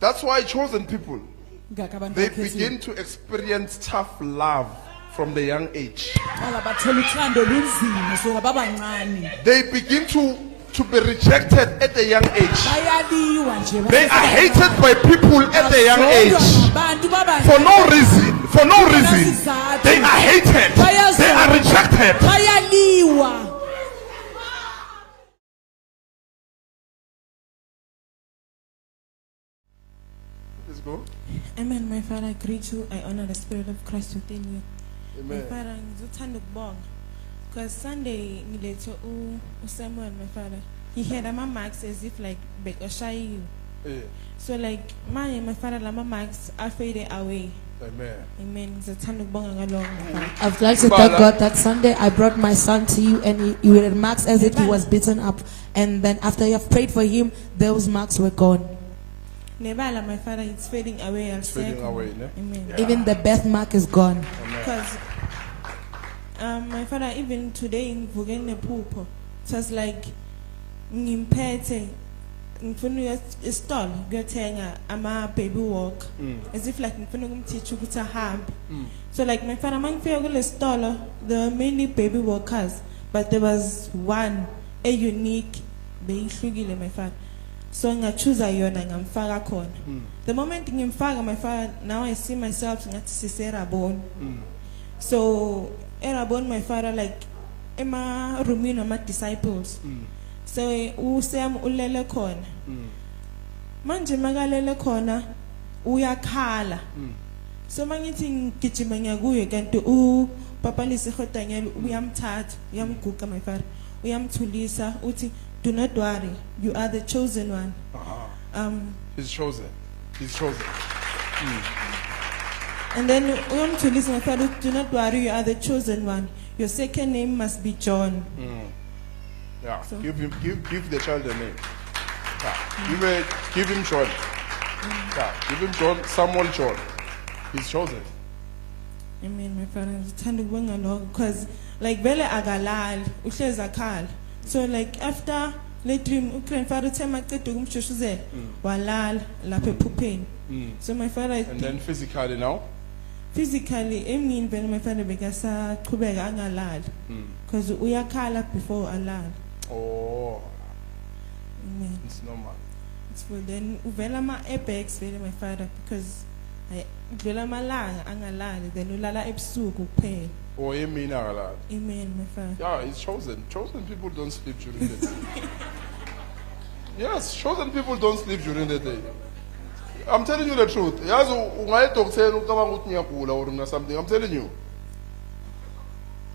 That's why chosen people, they begin to experience tough love from the young age. They begin to be rejected at the young age. They are hated by people at the young age. For no reason. For no reason. They are hated. They are rejected. Let's go. Amen. My Father, I greet you. I honor the Spirit of Christ within you. Amen. My Father, ngizotanda ukubonga. Because Sunday, ngilethe Samuel, my father. He had a marks as if like you. So like my father, my marks are faded away. Amen. Amen. Ngizotanda ukubonga ngalokho. I'd like to thank God that Sunday I brought my son to you and you had marks as if he was beaten up. And then after you have prayed for him, those marks were gone. Nebala, my father, it's fading away. It's fading away, ne? Amen. Yeah. Even the birthmark is gone. Because my father, even today in Vugene Pupo, it was like ngimphethe ngifuna istall kuyothenga ama baby walk as if like ngifuna ukumteach ukuthi ahambe. So like my father mangifika kule stall there were many baby walkers but there was one a unique beyihlukile my father. So ngachoose yona ngamfaka khona. The moment ngimfaka my father, now I see myself ngathi siserabon. So erabon my father like ema roomini ama disciples. So uSam ulele khona. Manje makalele khona uyakhala. So mangithi ngigijima ngiyakuye kanti Papa Lisekhodanyela uyamthatha, uyamguqa my father. Uyamthulisa uthi do not worry, you are the chosen one. He's chosen. He's chosen. And then uyamthulisa my father, do not worry, you are the chosen one. Your second name must be John. Yeah, so give the child a name. Yeah. Give him John. Yeah, give him John, Samuel John. He's chosen. Amen, my father. Because like vele agalal, uhlezi akhala. So like after late dream, grandfather tell my kid to kumshushuzela, walal lapha ephupheni. So my father. And then physically now. Physically, I mean when my father begasa qhubeka angalali. Because uyakhala before alal. Oh. Amen. It's normal. It's for then uvela ma airbags vele my father because I uvela malanga angalali then ulala ebusuku kuphela. Oh, amen, amen, my father. Yeah, it's chosen. Chosen people don't sleep during the day. Yes, chosen people don't sleep during the day. I'm telling you the truth. Yes, I'm telling you.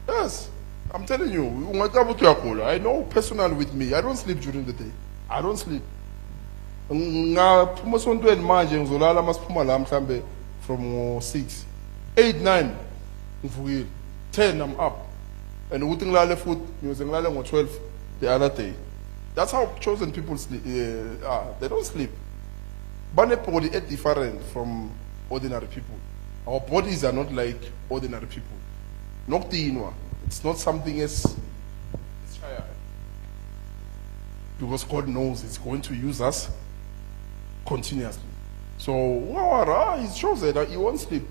Yes, I'm telling you. I know personally with me. I don't sleep during the day. I don't sleep. From 6, 8, 9. 10, I'm up. And we think food, using 12 the other day. That's how chosen people sleep. They don't sleep. But body is different from ordinary people. Our bodies are not like ordinary people. It's not something as it's higher. Because God knows He's going to use us continuously. So, He's chosen. He won't sleep.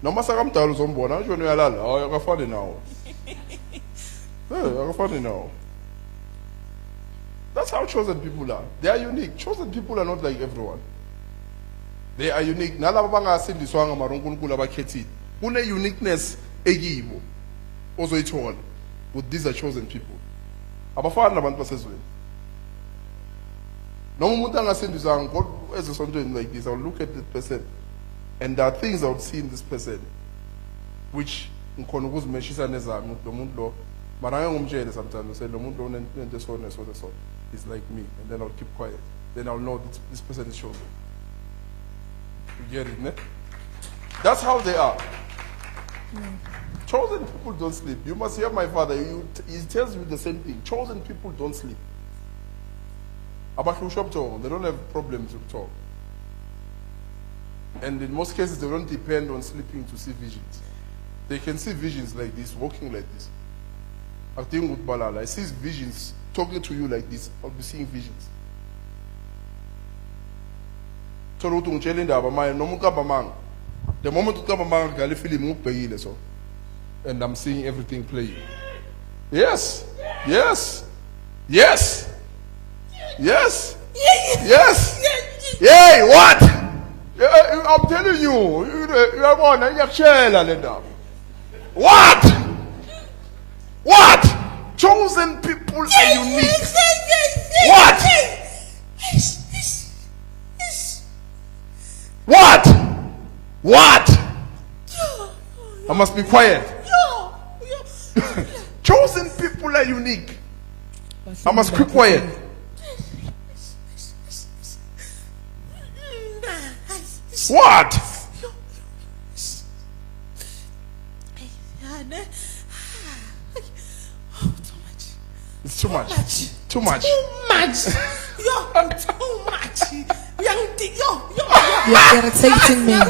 No matter how many zombona, you know, you're funny now. You're funny now. That's how chosen people are. They are unique. Chosen people are not like everyone. They are unique. Nalabanga sindi swanga maronkulu abakhethi. Une uniqueness egibo. Also it's all. But these are chosen people. Abafana nabantu basezweni. No umuntu angasindi swanga God as something like this. I'll look at that person. And there are things I would see in this person which ngikhona ukuzimeshisa nezami lo muntu lo mara ngomtshele sometimes say lo muntu lo nento so is like me, and then I'll keep quiet. Then I'll know that this person is chosen. You get it, ne? That's how they are. Chosen people don't sleep. You must hear my father. He tells you the same thing. Chosen people don't sleep. They don't have problems with talk. And in most cases, they don't depend on sleeping to see visions. They can see visions like this, walking like this. I think with Balala, I see visions, talking to you like this. I'll be seeing visions. thola ukuthi ngitshela indaba manje noma uqabamanga. The moment uqabamanga ngale film ngubhekile so and I'm seeing everything playing. Yes. Yes. Yes. Yes. Yes. Hey, what? I'm telling you, uyabona ngiyakutshela le ndaba. What? What? Chosen people are unique. What? What? What? I must be quiet. Chosen people are unique. I must keep quiet. What? It's too much. Too much. You are irritating me. I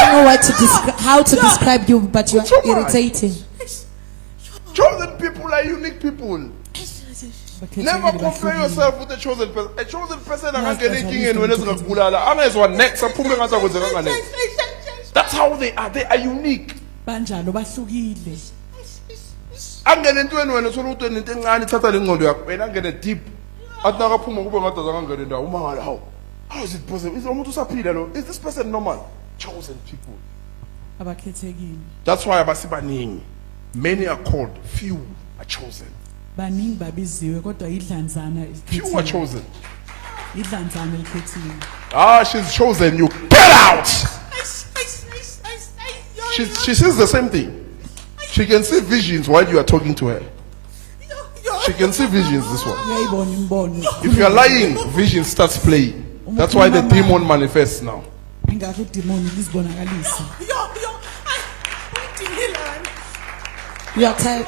don't know what to how to describe you, but you are Too much. irritating. Chosen people are unique people. Never compare yourself with a chosen person. A chosen person that's how they are. They are unique. Banjalo bahlukile. Angene entweni wena uthola ukuthi into encane ithatha le ngqondo yakho wena angene deep athi nakaphuma kube ngathi azangangene ndawo umangala how is it possible? Is umuntu usaphila lo? Is this person normal? Chosen people. Abakhethekile. That's why abasibaningi. Many are called, few are chosen. Baningi babiziwe kodwa idlanzana Few are chosen. Idlanzana elikhethiwe. Ah, she's chosen. You get out. She says the same thing. She can see visions while you are talking to her. She can see visions this one. Uyayibona imbono. If you are lying, vision starts playing. That's why the demon manifests now. Ingakho idemoni lizibonakalisa. You are tired.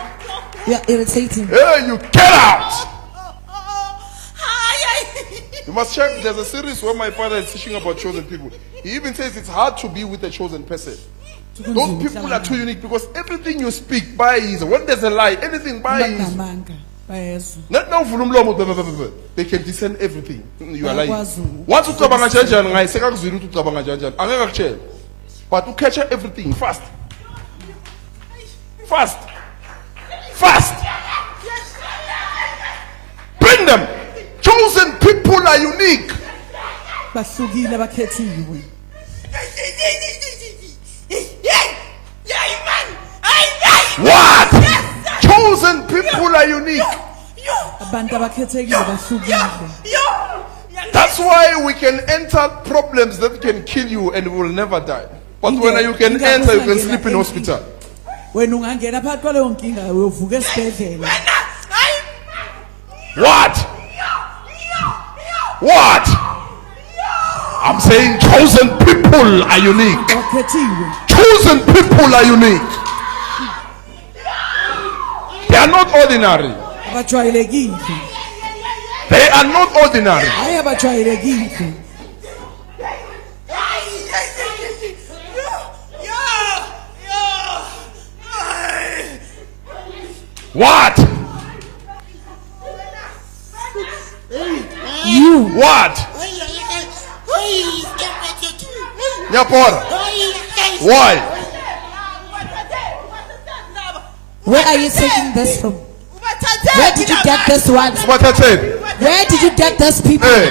You are irritating. Hey, you get out! You must check. There's a series where my father is teaching about chosen people. He even says it's hard to be with a chosen person. Those people are too unique because everything you speak by is when there's a lie, anything by is. Banamanga bayezwa. Not now for they can discern everything. You are lying. Once you talk about judgment, I say you to talk about judgment. I'm not going but to catch everything fast. Fast. Fast. Bring them. Chosen people are unique. Bahlukile bakhethiwe. What? Chosen people are unique. Abantu abakhethekile bahlukile. That's why we can enter problems that can kill you and will never die. But when you can enter, you can sleep in hospital. Wena ungangena phakathi kwaleyo nkinga uyovuka esibhedlela. What? What? I'm saying chosen people are unique. Bakhethiwe. Chosen people are unique. They are not ordinary. Abajwayelekile. They are not ordinary. Hayi abajwayelekile. What? You. What? Nyapora. Why? Where are you taking this from? Where did you get this one? What I said. Where did you get these people? Hey.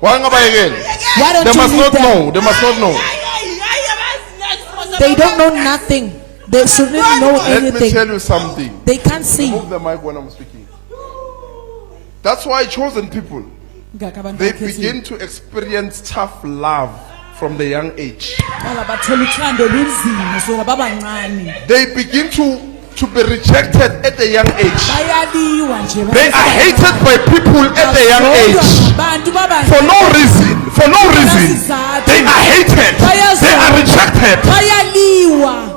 Why am I again? Why don't They you must leave not them? know. They must not know. They don't know nothing. They shouldn't know Let me anything. tell you something. They can't see. Move the mic when I'm speaking. That's why chosen people, Ngakho abantu they bakhethiwe. begin to experience tough love from the young age. Bala bathola uthando lunzima sona babancane. They begin to be rejected at a young age. Bayaliwa nje. They are hated by people at a young age. Bantu baba. For no reason. For no reason. They are hated. They are rejected. Bayaliwa.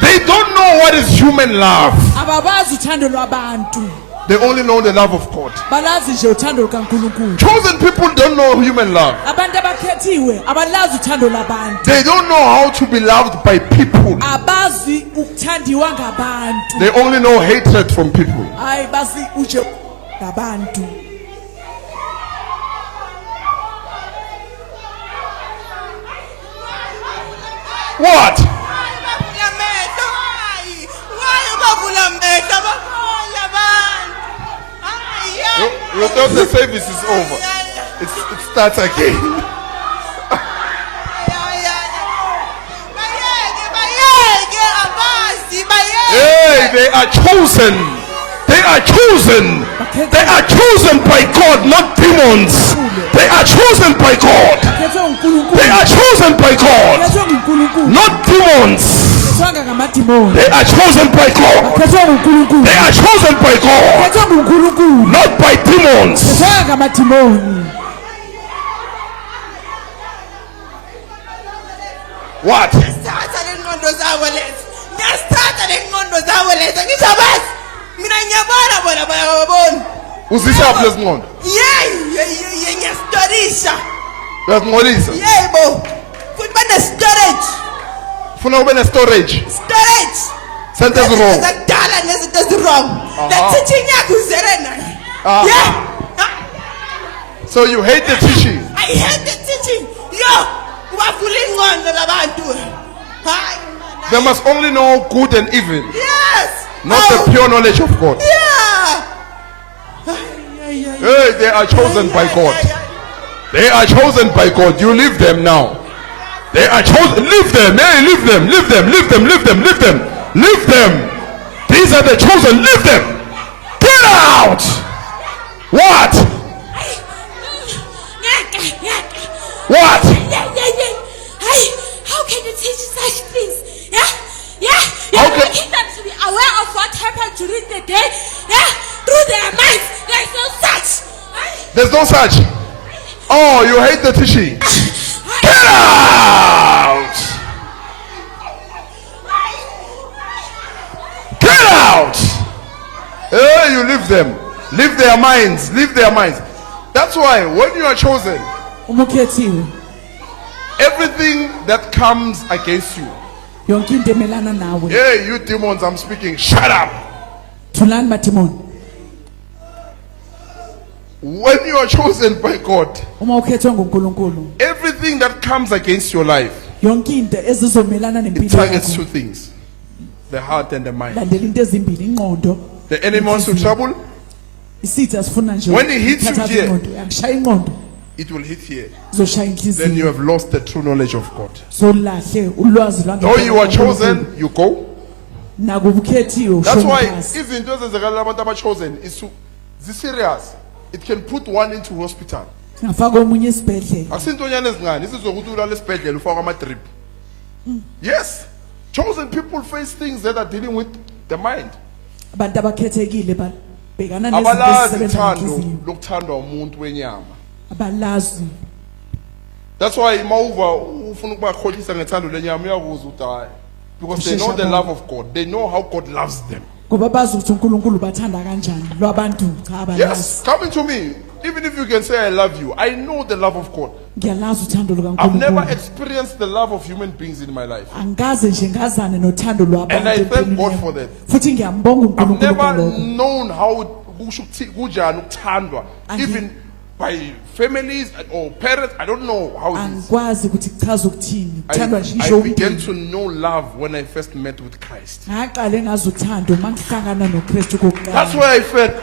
They don't know what is human love. Ababazi uthando lwabantu. They only know the love of God. Balazi nje uthando lukaNkulunkulu. Chosen people don't know human love. Abantu abakhethiwe abalazi uthando labantu. They don't know how to be loved by people. Abazi ukuthandiwa ngabantu. They only know hatred from people. Hayi bazi uje ngabantu. What? You thought the service is over. It starts again. Hey, they are chosen. They are chosen. They are chosen by God, not demons. They are chosen by God. They are chosen by God, not demons. They are chosen by God. They are chosen by God, not by demons. What? Uzisa plus ngqondo. Uyazingcolisa. Yebo. Futhi bane storage. Funa ube ne storage. Storage. Sentence wrong. Zakudala nezinto ezirong. The teaching yakho uzerena. Yeah. So you hate the teaching. I hate the teaching. Yo, ubavula ingqondo labantu. Hayi. They must only know good and evil, Yes. not the pure knowledge of God. Yeah. Hey, they are chosen by God. They are chosen by God. You leave them now. They are chosen. Leave them. Hey, leave them. Leave them. Leave them. Leave them. Leave them. Leave them. These are the chosen. Leave them. Get out. What? What? Hey, how can you teach such things? Yeah? You're How can- making them to be aware of what happened during the day. Yeah? Through their minds. There's no such. There's no such. Oh, you hate the teaching. Get out. Get out. Hey, you leave them. Leave their minds. Leave their minds. That's why when you are chosen, umukhethiwe everything that comes against you, yonke into emelana nawe hey, you demons, I'm speaking, shut up. thulani madimoni. When you are chosen by God, Uma ukhethwe nguNkulunkulu everything that comes against your life, yonke into ezizomelana it nempilo targets yakho two things: the heart and the mind. landela into ezimbili ingqondo. The enemy wants to trouble, Isithi asifuna nje When he hits you ukuthatha here, ingqondo, akushaya ingqondo it will hit here. izoshaya Then inhliziyo you have lost the true knowledge of God. zolahle ulwazi Though you are chosen, you go. nakuba ukhethiwe That's ushona why phasi. even those that are chosen is serious. It can put one into hospital. Singafaka omunye esibhedlela. Akusintonyana ezincane isizokuthi ulala esibhedlela ufaka ama drip. Yes. Chosen people face things that are dealing with the mind. Abantu abakhethekile babhekana nezinto Abalazi ezisebenza uthando ngenhliziyo. lokuthandwa umuntu wenyama. Abalazi. That's why mawuva ufuna ukubakhohlisa ngethando lenyama uyakuzwa udayi. Because they know the love of God. They know how God loves them. Ngoba bazi ukuthi uNkulunkulu bathanda kanjani lwabantu cha abalazi. Yes, coming to me. Even if you can say I love you, I know the love of God. Ngiyalazi uthando I've never lukaNkulunkulu. experienced the love of human beings in my life. Angaze nje ngazane nothando lwabantu. And I thank empilweni God yami. for that. Futhi ngiyambonga I've uNkulunkulu never ngalokho. known how kunjani ukuthandwa, even by families or parents. I don't know how it is. Angikwazi ukuthi kuchaza ukuthini. Kuthandwa nje I isho began umndeni. to know love when I first met with Christ. Ngaqale ngazi uthando mangihlangana noKristu That's kokuqala. where I felt,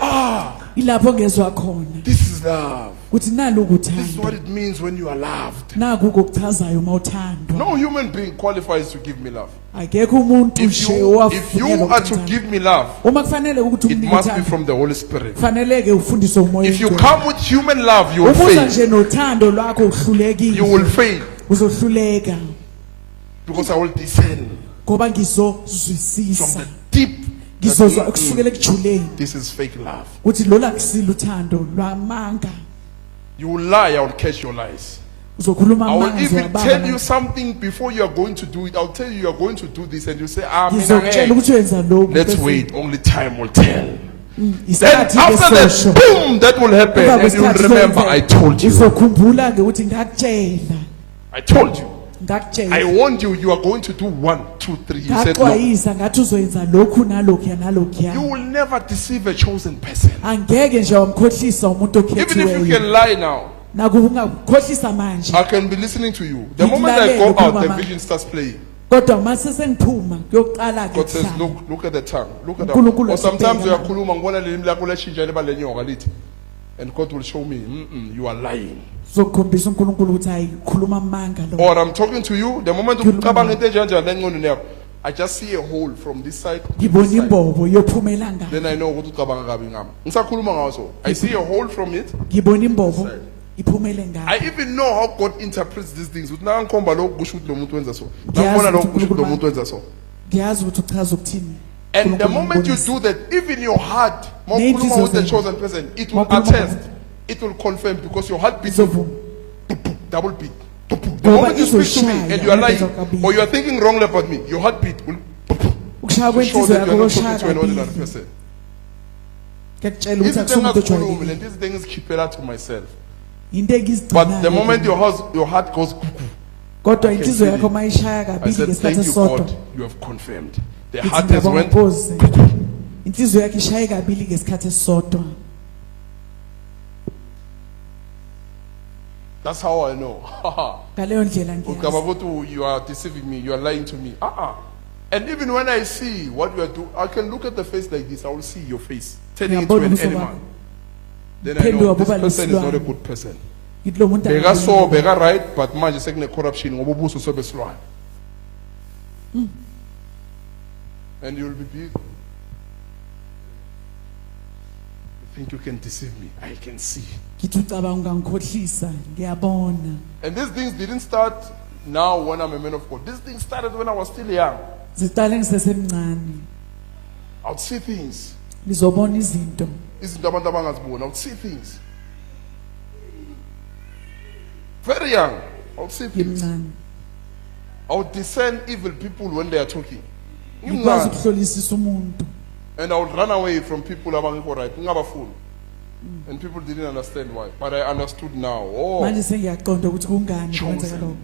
Ilapho ngezwe khona. this is love. Kuthi nalu This is what ukuthanda. it means when you are loved. Naku kokuchazayo mawuthandwa. No human being qualifies to give me love. Akekho umuntu If nje you are owafunela to ukuthanda. give me love, Uma kufanele ukuthi it umnike must be uthando. from the Holy Spirit. Kufanele ke ufundiswe umoya. If you oyingcwele. come with human love, you will Ubuza fail. nje nothando lwakho uhlulekile. You will fail Uzohluleka because I will discern ngoba from ngizozwisisa. the deep. that, Ngizozwa kusukela ekujuleni this is fake love. ukuthi lola kusile uthando lwamanga. You will lie, I will catch your lies. Uzokhuluma I will amanga even uzowabamba tell you nawe. something before you are going to do it. I'll tell you are going to do this, and you say, Ngizokutshela ukuthi wenza lokhu. let's bese wait, only time will tell. Then isikhathi after besosho. that, boom, that will happen, Emva and you'll kwesikhathi remember, sokwenzeka, I told you. uzokhumbula ke ukuthi ngakutshela. I told you. I Ngakutshela. warned you, you are going to do 1, 2, 3. You said no. Ngaxwayisa ngathi uzoyenza lokhu nalokhuya You nalokhuya. will never deceive a chosen person. Angeke nje wamkhohlisa umuntu Even if you okhethiweyo. can lie now, Nakuba ungakhohlisa manje. I can be listening to you. The Ngikulalele moment I go out, ukhuluma the manje. vision starts playing. kodwa mase sengiphuma kuyoqala ke God says, kuhlala. look at the tongue. Look at uNkulunkulu that. Or sometimes asibheka uyakhuluma ngibona lelimi lakho leshintsha liba lenyoka lithi. And God will show me, you are lying. Zokukhombisa uNkulunkulu ukuthi hayi khuluma amanga lo. Or I'm talking to you, the moment ucabanga into enjenjalo engqondweni yakho, I just see a hole from this side. to Ngibona this side. imbobo yophumela ngapha. Then I know ukuthi ucabanga kabi ngami. Ngisakhuluma ngawo so. I see a hole from it. Ngibona imbobo iphumele ngapha. I even know how God interprets these things. Uthi nangikhomba lokhu kusho ukuthi lo muntu wenza so. Ngiyazi Nangibona ukuthi lokhu kusho ukuthi lo uNkulunkulu muntu wenza so. Ngiyazi ukuthi uchaza ukuthini. And the uNkulunkulu moment you ngibonisa. do that, even your heart, more Ney'nhliziyo with the zenu. chosen person, it will Mawukhuluma attest, it will confirm because your heart beats Izovuma. double beat. The Ngoba moment you speak to me izoshaya, and you are lying, ngaphezu kabili. or you are thinking wrongly about me, your heartbeat will Ukushaya to show kwenhliziyo that you yakho are not talking koshaya to an ordinary kabili. person. Ngiyakutshela ukuthi akusiwo umuntu Izinto ojwayelekile. and these things keep it out to myself. Into engizigcinayo. But the moment your heart goes, kodwa I can inhliziyo feel yakho it. mayishaya I kabili said, ngesikhathi thank you, esisodwa. God, you have confirmed. The Ngithi heart has ngiyabonga went. Nkosi. Inhliziyo yakho ishaye kabili ngesikhathi esisodwa. That's how I know. Ngaleyo ndlela ngiyazi. Ukababutu, you are deceiving me. You are lying to me. And even when I see what you are doing, I can look at the face like this. I will see your face turning into Ngiyabona an ubuso animal. bakho. Then I know Uphenduka this buba person is not a lisilwane. good person. Ngithi lo muntu Beka so, akayilunganga. beka right, but manje sekune corruption ngoba ubuso sobesilwane. And you will be big. You think you can deceive me? I can see. Ngithi ucabanga ungangikhohlisa. Ngiyabona. And these things didn't start now when I'm a man of God. These things started when I was still young. Ziqale ngisesemncane. I would see things. Ngizobona izinto. Izinto abantu abangaziboni. I would see things. Very young. I would see things. Ngimncane. I would discern evil people when they are talking. Ngikwazi ukuhlolisisa umuntu. And I would run away from people abangekho right. Ngingabafuni. And people didn't understand why. But I understood now. Oh, Manje sengiyaqonda ukuthi kungani Chosen. kwenzeka lokho.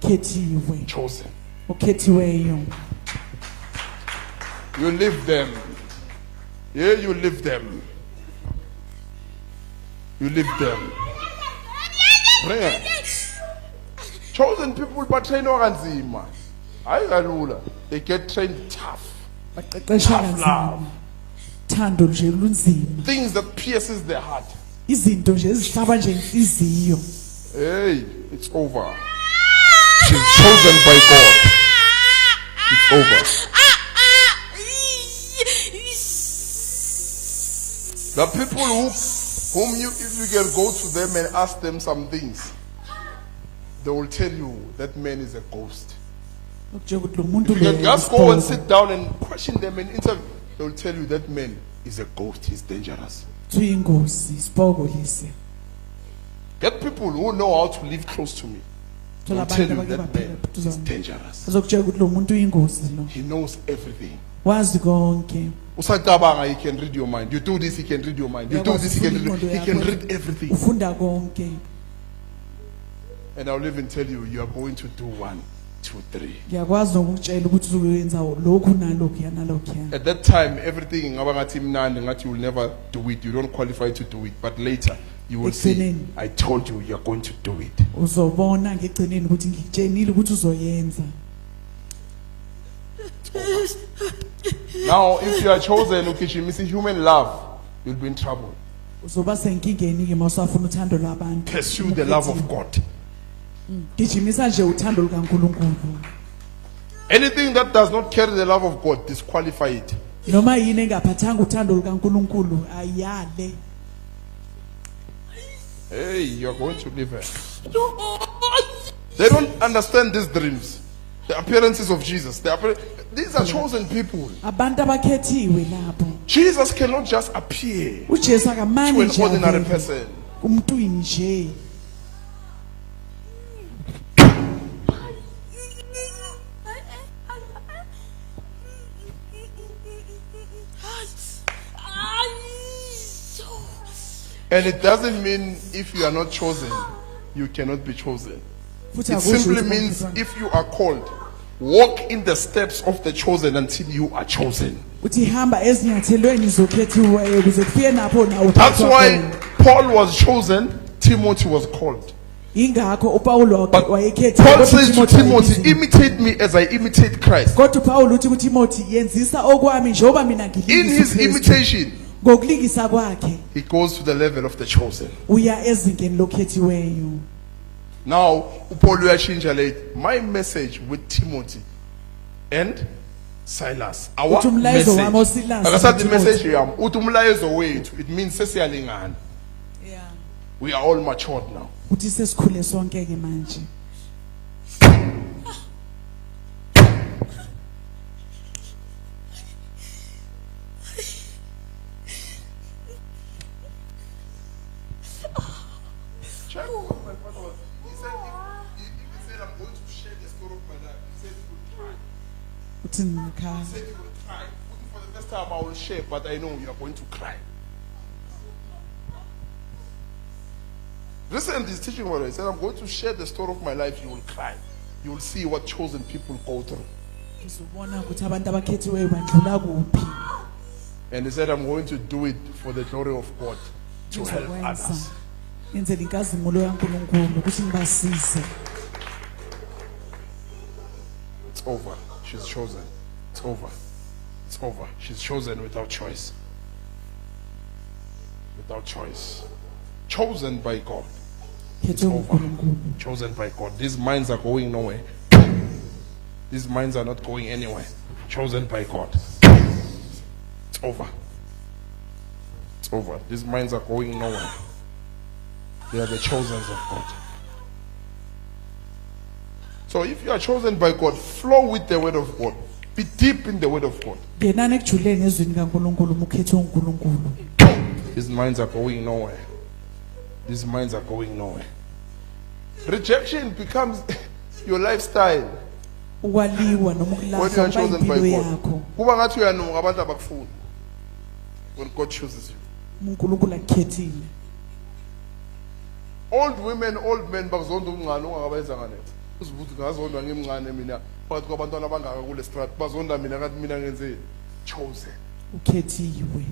Khethiwe. chosen. Ukhethiweyo. You live them. Yeah, you live them. You live them. Prayer. Chosen people but train kanzima. Hayi kalula. They get trained tough. Baqeqeshwa Tough love. kanzima. Thando nje lunzima. Things that pierces their heart. Izinto nje ezihlaba nje inhliziyo. Hey, it's over. She's chosen by God. It's over. The people whom you, if you can go to them and ask them some things, they will tell you that man is a ghost. Ukutshela ukuthi lo muntu If you lo can just go and yisiphofu. sit down and question them and interview, they will tell you that man is a ghost. He's dangerous. Uyingozi isipoko lesi. Get people who know how to live close to me. They will Thola tell abantu you abake that baphila man phuzwa. is dangerous. Azokutshela ukuthi lo muntu uyingozi lo. He knows everything. Wazi konke. Usacabanga, he can read your mind. You do this, he can read your mind. You do this, he can read everything. Ufunda konke. And I'll even tell you, you are going to do 1, 2, 3. Ngiyakwazi nokukutshela ukuthi uzoyenza lokhu nalokhu yanalokhu yana. At that time, everything ngaba ngathi mnandi ngathi you will never do it. You don't qualify to do it. But later, you will see, Ekugcineni. I told you, you're going to do it. Uzobona ngegcineni ukuthi ngikutshenile ukuthi uzoyenza. Now, if you are chosen, ukishimisa human love, you'll be in trouble. Uzoba senkingeni ke mawusafuna uthando lwabantu. Pursue the love of God. Gijimisa nje uthando lukaNkulunkulu. Anything that does not carry the love of God, disqualify it. Noma yini engaphathanga uthando lukaNkulunkulu ayale. Hey, you're going to live it. They don't understand these dreams. The appearances of Jesus. These are chosen people. Abantu abakhethiwe lapho. Jesus cannot just appear uJesu to akamani an nje ordinary avele. person. Umntwini nje. And it doesn't mean if you are not chosen, you cannot be chosen. Futhi It akusho simply ukuthi means konke if you are called, walk in the steps of the chosen until you are chosen. uthi hamba ezinyathelweni zokhethiweyo ukuze kufike napho nawe That's uphathwa why khona. Paul was chosen, Timothy was called. ingakho uPaulo But wayekhethe Paul kodwa says to uTimothy Timothy, wayebiziwe. imitate me as I imitate Christ. Kodwa uPaulo uthi kuTimothy yenzisa okwami njengoba mina In ngilingisa his uKristu. imitation, Ngokulingisa kwakhe he goes to the level of the chosen. uya ezingeni lokhethiweyo. Now, Paul uyashintsha late. My message with Timothy and Silas. Our Uthi umlayezo wami message. oSilas Akasathi noTimothy. message yami. Uthi umlayezo wethu. It means sesiyalingana. Yeah. We are all matured now. Uthi sesikhule sonke ke manje. Check what my father was. He said, if he said, I'm going to share the story of my life, he said he will cry. Uthi ngikhala. He said he will cry. For the first time I will share, but I know you are going to cry. Listen, he's teaching about it. He said, I'm going to share the story of my life, you will cry. You will see what chosen people go through. Uzobona ukuthi abantu abakhethiweyo bandlula kuphi. And he said, I'm going to do it for the glory of God, to help Ngizokwenza. others. Ngenzela inkazimulo yaNkulunkulu ukuthi ngibasize. It's over. She's chosen. It's over. It's over. She's chosen without choice. Without choice. Chosen by God. It's Khethwe over. uNkulunkulu. Chosen by God. These minds are going nowhere. These minds are not going anywhere. Chosen by God. It's over. It's over. These minds are going nowhere. They are the chosen of God. So if you are chosen by God, flow with the word of God. Be deep in the word of God. Ngenani ekujuleni ezwini kaNkulunkulu umukhethwe uNkulunkulu. These minds are going nowhere. These minds are going nowhere. Rejection becomes your lifestyle Ukwaliwa noma when you ukulahla are kuba chosen by impilo God. yakho. Kuba ngathi uyanunga abantu abakufuni when God chooses you. uNkulunkulu akukhethile. Old women, old men bazonda umncane ongakabayenzanga netho. Uzibuthi ngazondwa ngimncane mina phakathi kwabantwana abangaka kule strat bazonda mina kanti mina ngenzeni. Chosen. Ukhethiwe.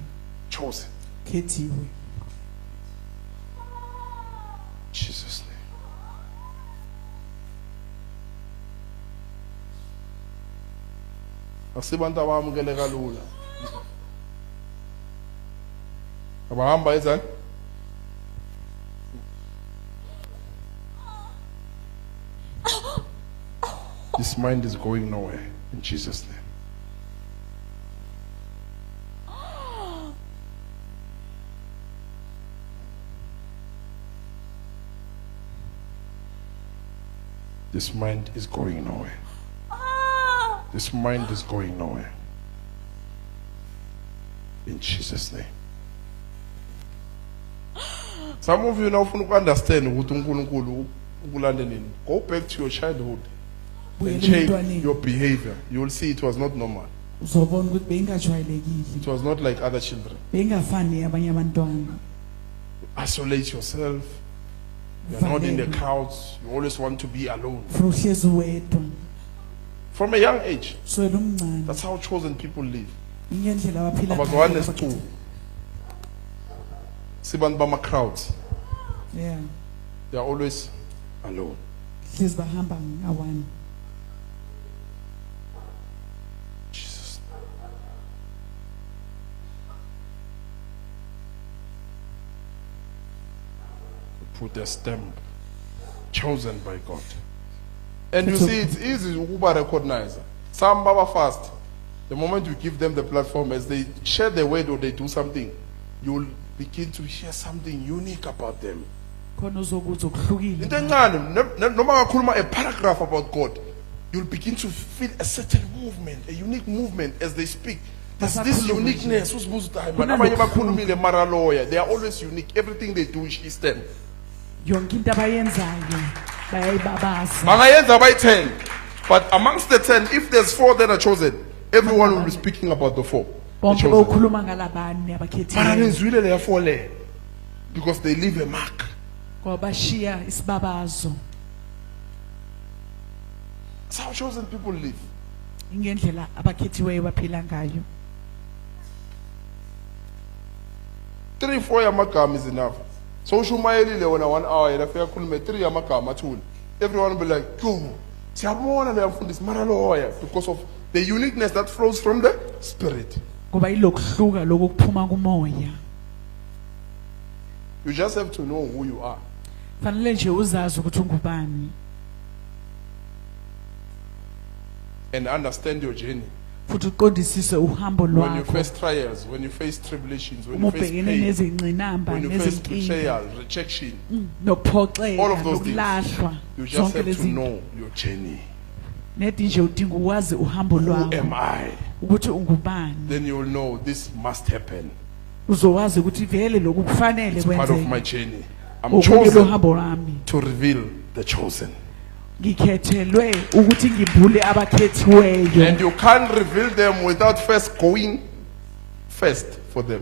Chosen. Khethiwe. Jesus' name. Asibantu abamukele kalula. Abahamba ezani? This mind is going nowhere in Jesus' name. This mind is going nowhere. This mind is going nowhere. In Jesus' name. Some of you now understand ukuthi uNkulunkulu ukulande nini. Go back to your childhood and change your behavior. You will see it was not normal. Uzobona ukuthi bengajwayelekile. It was not like other children. Bengafani abanye abantwana. Isolate yourself. You're not in the crowds. You always want to be alone. Ufuna uhlezi wedwa. From a young age. Swela umncane. That's how chosen people live. Ingendlela abaphila Abazwane ngayo nesiculu. Sibantu bama crowds. Yeah. They are always alone. Hlezi bahamba ngawani. Jesus. Put a stamp. Chosen by God. And you see, it's easy to recognize. Some Baba fast. The moment you give them the platform, as they share their word or they do something, you will begin to hear something unique about them. Khona uzokuzwa okuhlukile. Into encane, noma ngakhuluma a paragraph about God, you'll begin to feel a certain movement, a unique movement as they speak. There's this uniqueness. Uzibuza ukuthi, "Hayi, man, abanye bakhulumile mara lawyer." They are always unique. Everything they do is them. Yonke into abayenzayo bayayibabaza. Bangayenza by 10. But amongst the 10, if there's 4 that are chosen, everyone will be speaking about the 4. the Bonke chosen. bokhuluma ngalabani Mara abakhethiwe. benzwile leya 4 le. Because they leave a mark. Ngoba bashiya isibabazo. That's how chosen people live. Ingendlela abakhethiweyo baphila ngayo. 3, 4 yamagama is enough. So shumayelile wena 1 hour yena fika khulume 3 amagama athule. Everyone will be like, "Yo, siyabona le mfundisi mara loya," because of the uniqueness that flows from the spirit. ngoba ilokuhluka lokuphuma kumoya. You just have to know who you are. Fanele nje uzazi ukuthi ungubani And understand your journey. futhi uqondisise uhambo When you lwakho. face trials, when you face tribulations, when you face Ubhekene pain, nezingqinamba when you face nezinkinga betrayal, rejection, nokuphoxeka all of those things, nokulahlwa you just zonke have to lezi know your journey. nedi nje udinga ukwazi uhambo Who lwakho am I? ukuthi ungubani Then you will know this must happen. uzowazi ukuthi vele lokhu kufanele It's part of my kwenzeke journey. I'm ukube chosen lohambo lwami to reveal the chosen. ngikhethelwe ukuthi ngimbule abakhethiweyo And you can't reveal them without first going first for them.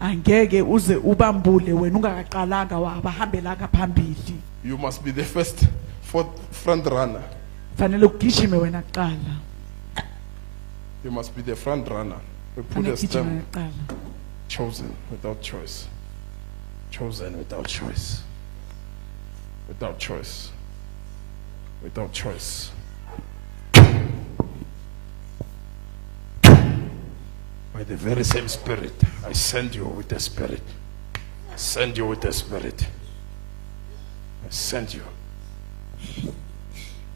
angeke uze ubambule wena ungakaqalanga wabahambelanga phambili You must be the first front runner. fanele ugijime wena kuqala You must be the front runner. We put fanele a ugijime stamp. wena kuqala Chosen without choice. Chosen without choice. Without choice. Without choice. By the very same Spirit, I send you with the Spirit. I send you with the Spirit. I send you.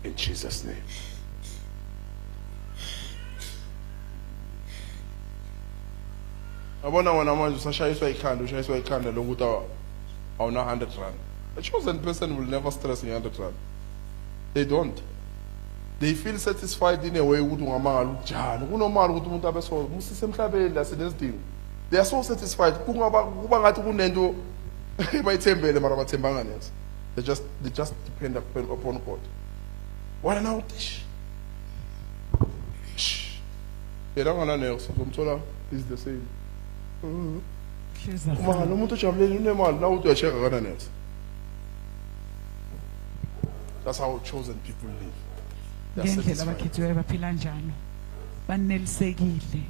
In Jesus' name. Abona wena manje usashayiswa ikhanda lokuthi awuna 100 rand. A chosen person will never stress in 100 rand. They don't. They feel satisfied in a way ukuthi ungamangala ukujana. Kunormal ukuthi umuntu abe so musise emhlabeni la senezidingo. They are so satisfied. Kuba ngathi kunento bayithembele mara bathembanga neza. They just depend upon God. Why now? Yena ngana next uzomthola is the same. Hlezi Uma afana. lo muntu ojabulele unemali na uthi uyacheka kana next. That's how chosen people live. They're ngendlela satisfied. abakhethiweyo baphila njalo banelisekile